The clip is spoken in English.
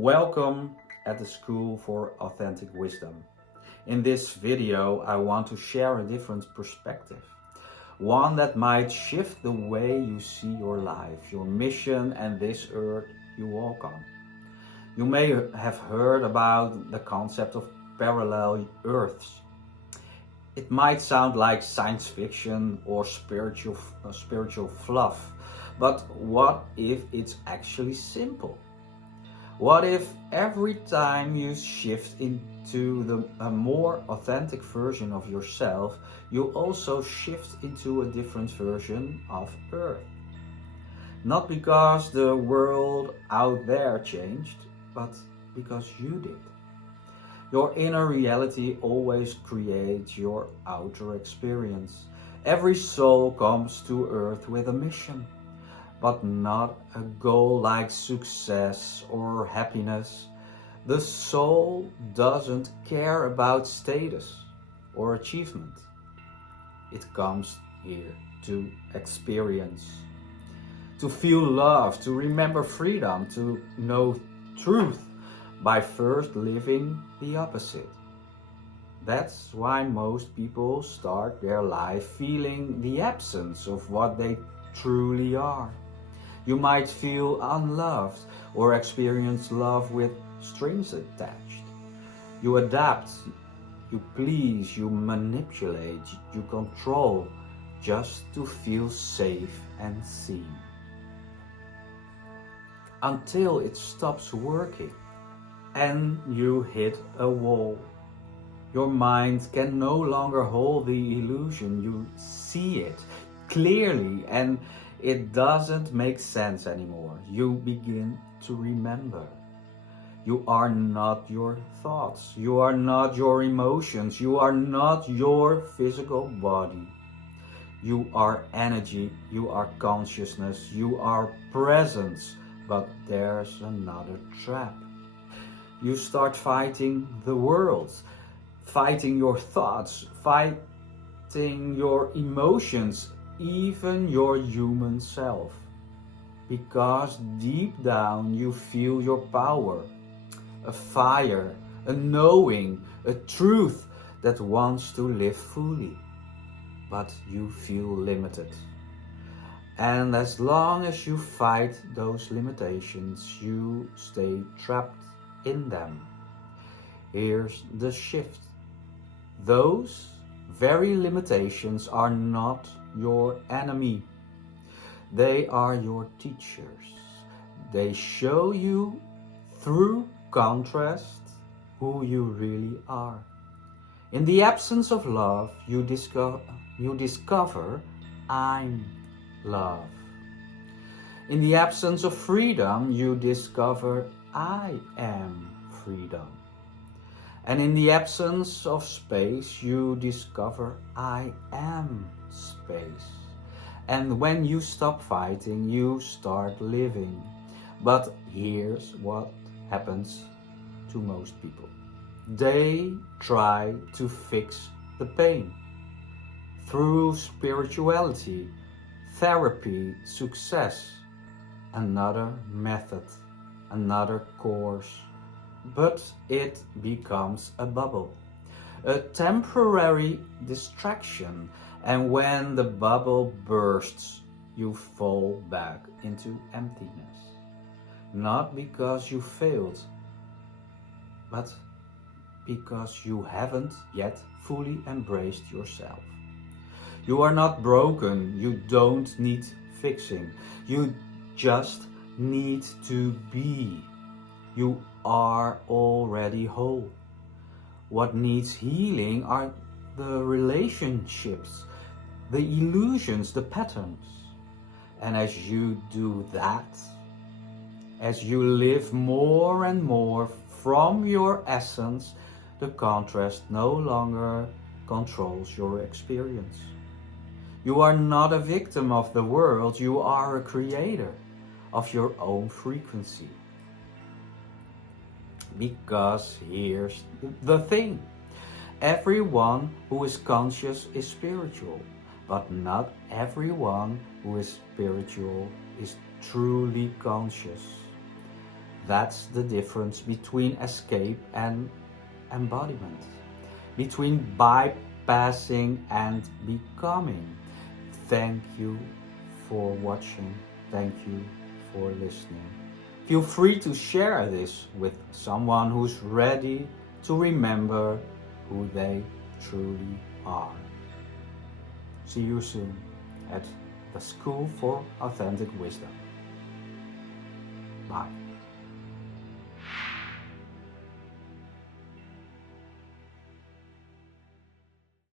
Welcome at the School for Authentic Wisdom. In this video, I want to share a different perspective. One that might shift the way you see your life, your mission, and this earth you walk on. You may have heard about the concept of parallel earths. It might sound like science fiction or spiritual fluff, but what if it's actually simple? What if every time you shift into a more authentic version of yourself, you also shift into a different version of Earth? Not because the world out there changed, but because you did. Your inner reality always creates your outer experience. Every soul comes to Earth with a mission, but not a goal like success or happiness. The soul doesn't care about status or achievement. It comes here to experience, to feel love, to remember freedom, to know truth by first living the opposite. That's why most people start their life feeling the absence of what they truly are. You might feel unloved or experience love with strings attached. You adapt, you please, you manipulate, you control just to feel safe and seen. Until it stops working and you hit a wall. Your mind can no longer hold the illusion. You see it clearly and it doesn't make sense anymore. You begin to remember. You are not your thoughts. You are not your emotions. You are not your physical body. You are energy. You are consciousness. You are presence. But there's another trap. You start fighting the world, fighting your thoughts, fighting your emotions, even your human self. Because deep down you feel your power, a fire, a knowing, a truth that wants to live fully. But you feel limited. And as long as you fight those limitations, you stay trapped in them. Here's the shift. Those very limitations are not your enemy. They are your teachers. They show you through contrast who you really are. In the absence of love, you discover I'm love. In the absence of freedom, you discover I am freedom. And in the absence of space, you discover I am space. And when you stop fighting, you start living. But here's what happens to most people. They try to fix the pain through spirituality, therapy, success, another method, another course. But it becomes a bubble, a temporary distraction, and when the bubble bursts, you fall back into emptiness. Not because you failed, but because you haven't yet fully embraced yourself. You are not broken, you don't need fixing, you just need to be. You are already whole. What needs healing are the relationships, the illusions, the patterns. And as you do that, as you live more and more from your essence, the contrast no longer controls your experience. You are not a victim of the world, you are a creator of your own frequency. Because here's the thing. Everyone who is conscious is spiritual, but not everyone who is spiritual is truly conscious. That's the difference between escape and embodiment, between bypassing and becoming. Thank you for watching. Thank you for listening. Feel free to share this with someone who's ready to remember who they truly are. See you soon at the School for Authentic Wisdom. Bye.